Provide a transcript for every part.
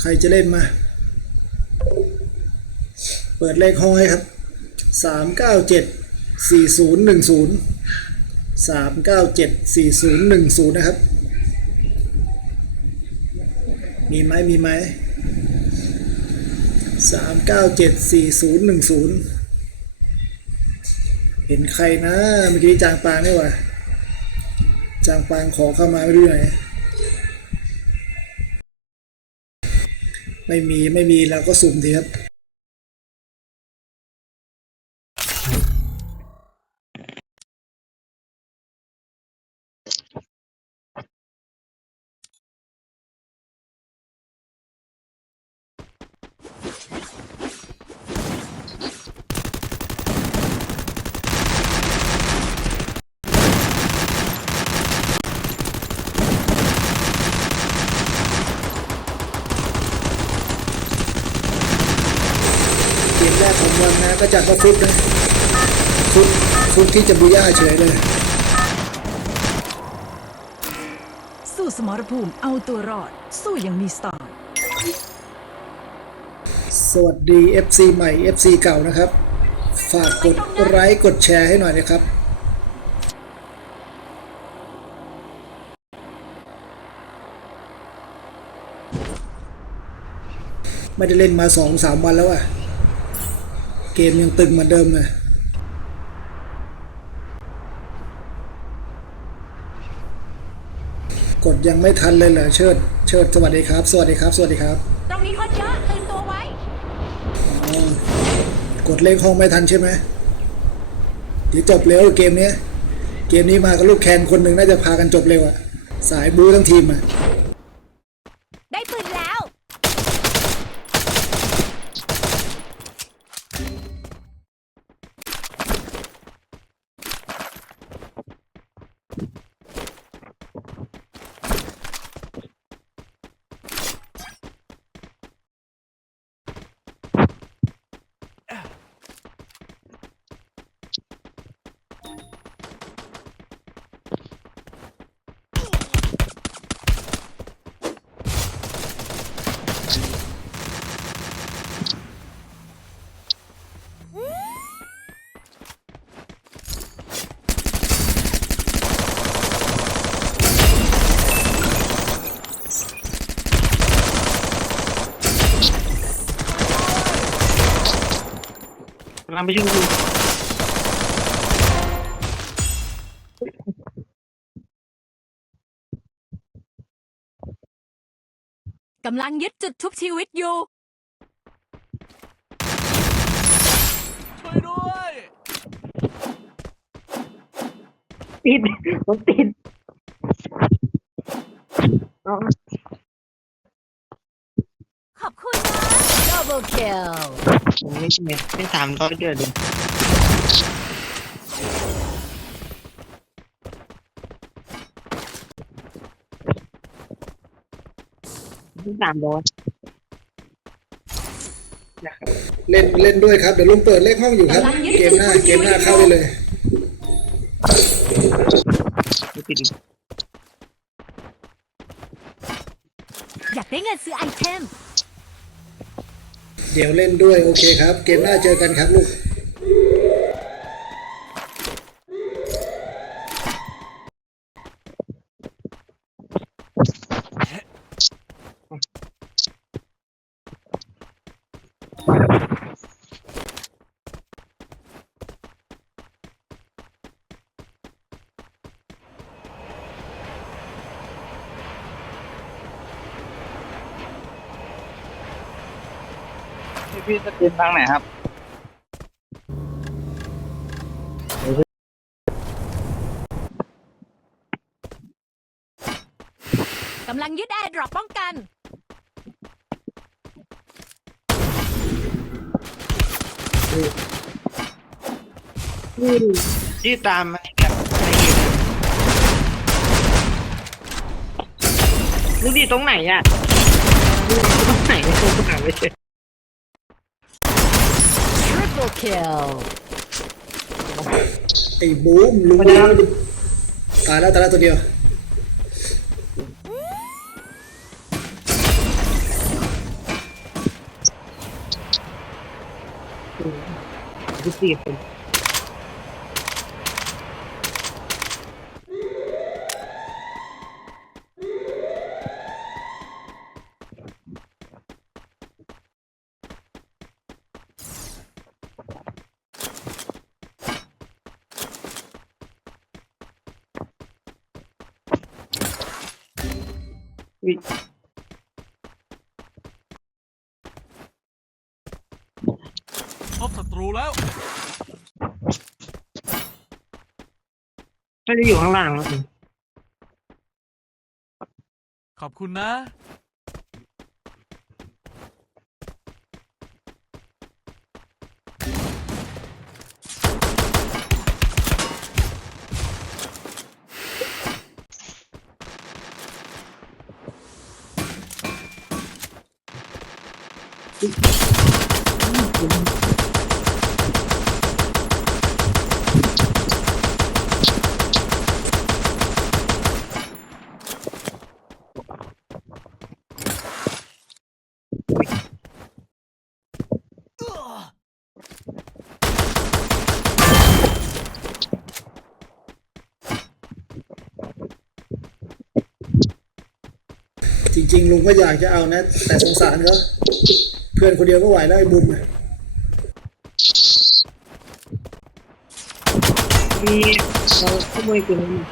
ใครจะเล่นมา เปิดเลขห้องให้ครับสามเก้าเจ็ดสี่ศูนย์หนึ่งศูนย์สามเก้าเจ็ดสี่ศูนย์หนึ่งศูนย์นะครับ มีไหมมีไหมสามเก้าเจ็ดสี่ศูนย์หนึ่งศูนย์เห็นใครนะเมื่อกี้จางปางนี่หว่าจางปางขอเข้ามาไม่รู้ไหน ไม่มีไม่มีเราก็สุ่มทีครับ เกมแรกของวันนะก็จัดว่าฟุตนะฟุตฟุตที่จะบูย่าเฉยเลยสู้สมรภูมิเอาตัวรอด สู้อยังมีสไตล์สวัสดี FC ใหม่ FC เก่านะครับ ฝากกดไลค์กดแชร์ให้หน่อยนะครับไม่ได้เล่นมาสองสามวันแล้วอะ เกมยังตึงเหมือนเดิมเลยกดยังไม่ทันเลยเหรอเชิด เชิดสวัสดีครับ สวัสดีครับ สวัสดีครับ ตรงนี้คนเยอะตื่นตัวไว้ กดเลขห้องไม่ทันใช่ไหมเดี๋ยวจบเร็วเกมเนี้ยเกมนี้มากับลูกแคนคนหนึ่งน่าจะพากันจบเร็วอะสายบูทั้งทีมอะ ได้ปืนแล้ว กำลังไปช่วยดูกำลังยึดจุดทุบชีวิตอยู่ติดผมติดเอา ขอบคุณนะ double kill ผมไม่ใช่ไม่สามร้อยเดือนเลยไม่สามร้อยเล่นเล่นด้วยครับ เดี๋ยวลุงเปิดเลขห้องอยู่ครับ เกมหน้าเกมหน้าเข้าได้เลย ไม่ติดอยากได้เงินซื้อไอเทม เดี๋ยวเล่นด้วยโอเคครับ เกมหน้าเจอกันครับลูก พี่พี่จะเตรียมทางไหนครับ กำลังยึดแอร์ดรอปป้องกันชื่อตามมาแบบละเอียดดูดิตรงไหนอะดูดิตรงไหนไม่รู้หาไม่เจ kill. ไอ้บูมลุงตายแล้วตายแล้วตัวเดียว ดูสิ อุ๊ยพบศัตรูแล้วน่าจะอยู่ข้างล่างแล้วสิขอบคุณนะ จริงๆลุงก็อยากจะเอานะ แต่สงสารเขา เพื่อนคนเดียวก็ไหวแล้วไอ้บุมอะมีเราขโมยปืนมา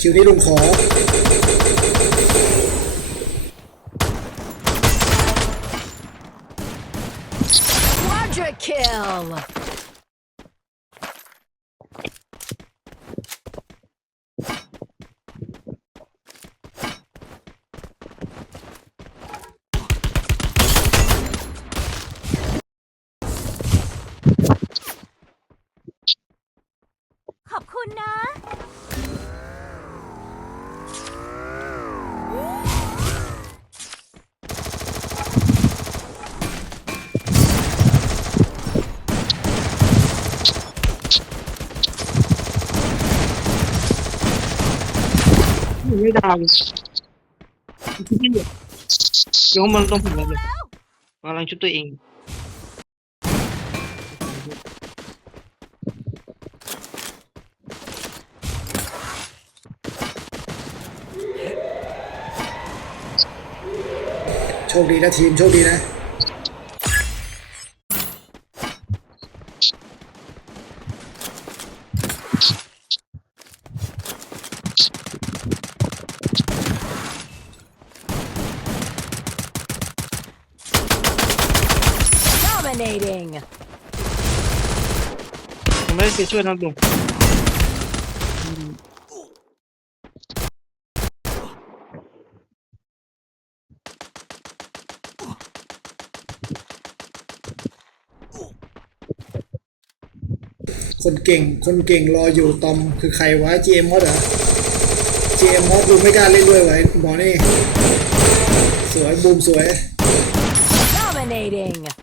คิวนี้ลุงขอ Quadra kill ขอบคุณนะ ไม่ดาวเลยเดี๋ยวมันต้องผมเลยกำลังชุดตัวเองโชคดีนะทีมโชคดีนะ dominating ผมไม่ได้ไปช่วยนะลุงคนเก่ง คนเก่งรออยู่ตอมคือใครวะ GM มอสเหรอ GM มอสลุงไม่กล้าเล่นด้วยไว้หมอนี่ สวยบูมสวย dominating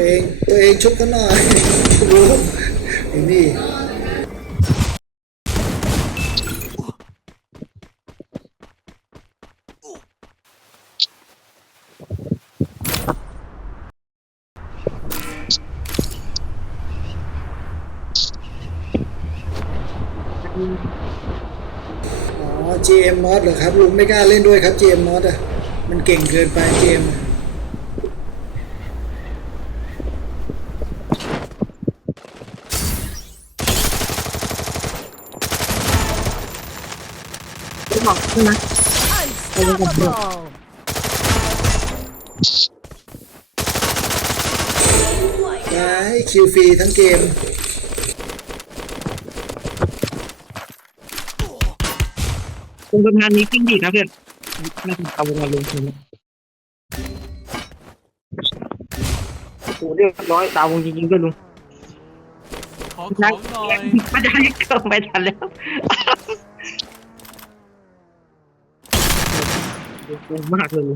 ตัวเอง ตัวเองชุบกันหน่อยบูมไอ้นี่อ๋อ GM มอสเหรอครับลุงไม่กล้าเล่นด้วยครับ GM มอสอะ มันเก่งเกินไป GM อะ บอกใช่ไหม unstoppable ได้คิวฟรีทั้งเกมคุณประธานนี้กิ้งดีครับเพื่อนน่าจะเอามาลงทุนโอ้โหเรียบร้อยดาววงจริงๆด้วยลุงขอของหน่อย ไม่ได้เกินไปทันแล้ว โกงมากเลย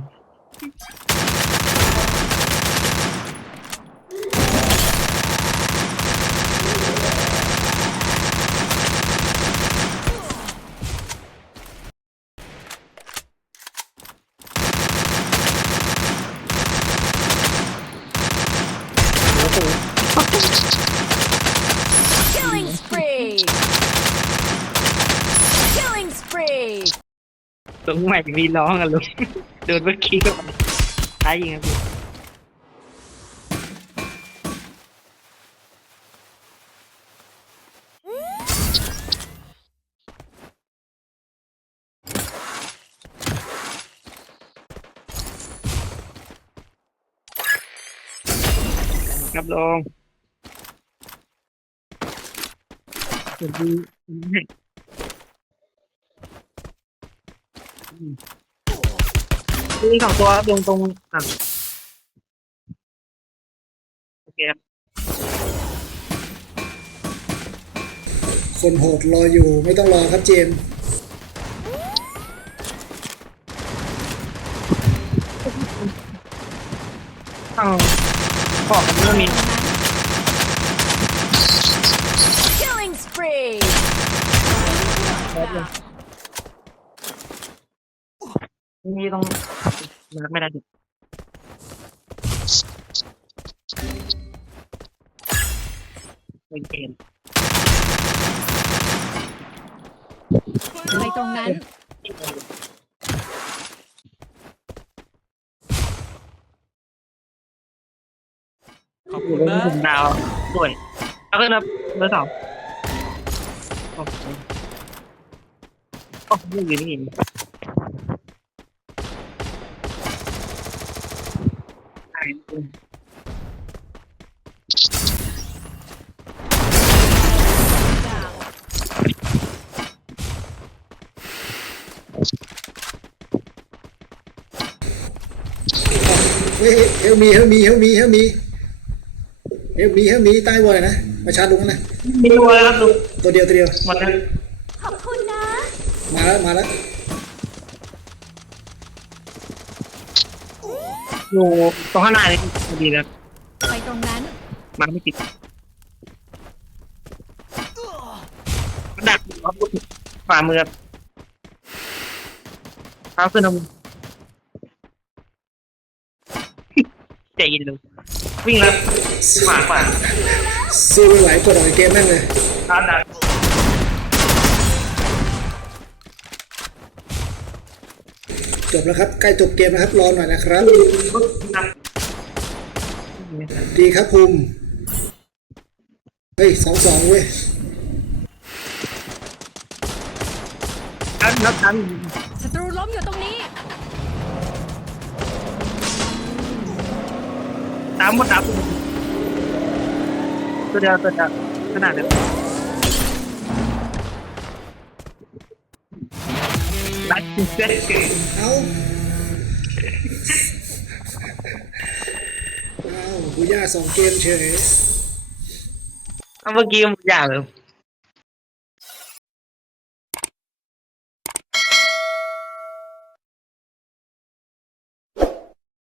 โอ้โห ตรงใหม่มีร้องกันลุงโดนเมื่อกี้ก็ท้ายยิงครับพี่ครับลงสวัสดี มีสองตัวครับลงตรงอะโอเคครับคนโหดรออยู่ไม่ต้องรอครับเจมส์ต้องขอบเรื่อง นี่ต้องมาไม่ได้ดิเป็นเกมไปตรงนั้น ขอบอคุยู่ณบนนะกลุ่มดาวด้วยเอาขึ้นครับเบอร์สองโอ้โหโอ้ไม่อยู่นี่หายไปเฮ้ย เฮลมีเฮลมีเฮลมีเฮลมีเฮลมีเฮลมีใต้วอลเลยนะ มาชาร์จลุงนะ มีตัวแล้วครับลุงตัวเดียวตัวเดียว หมดแล้วขอบคุณนะ มาแล้วมาแล้ว อยู่ตรงข้างหน้านี่พอดีแล้วไปตรงนั้นมันไม่ติดดักอยู่ครับลุงฝ่ามือครับเท้าขึ้นลงใจเย็นลุงวิ่งแล้วขวาขวาสู้ไม่ไหวกดออกจากเกมแม่งเลยเท้าดัก จบแล้วครับใกล้จบเกมแล้วครับรอหน่อยนะครับนับดีครับภูมิเฮ้ยสองสองเว้ยทันแล้วทันศัตรูล้มอยู่ตรงนี้ตามหมดตามตัวเดียวตัวเดียวขนาดเดียว เอ้าเอ้ากูย่าสองเกมเฉย เอาเมื่อกี้มันยากเลย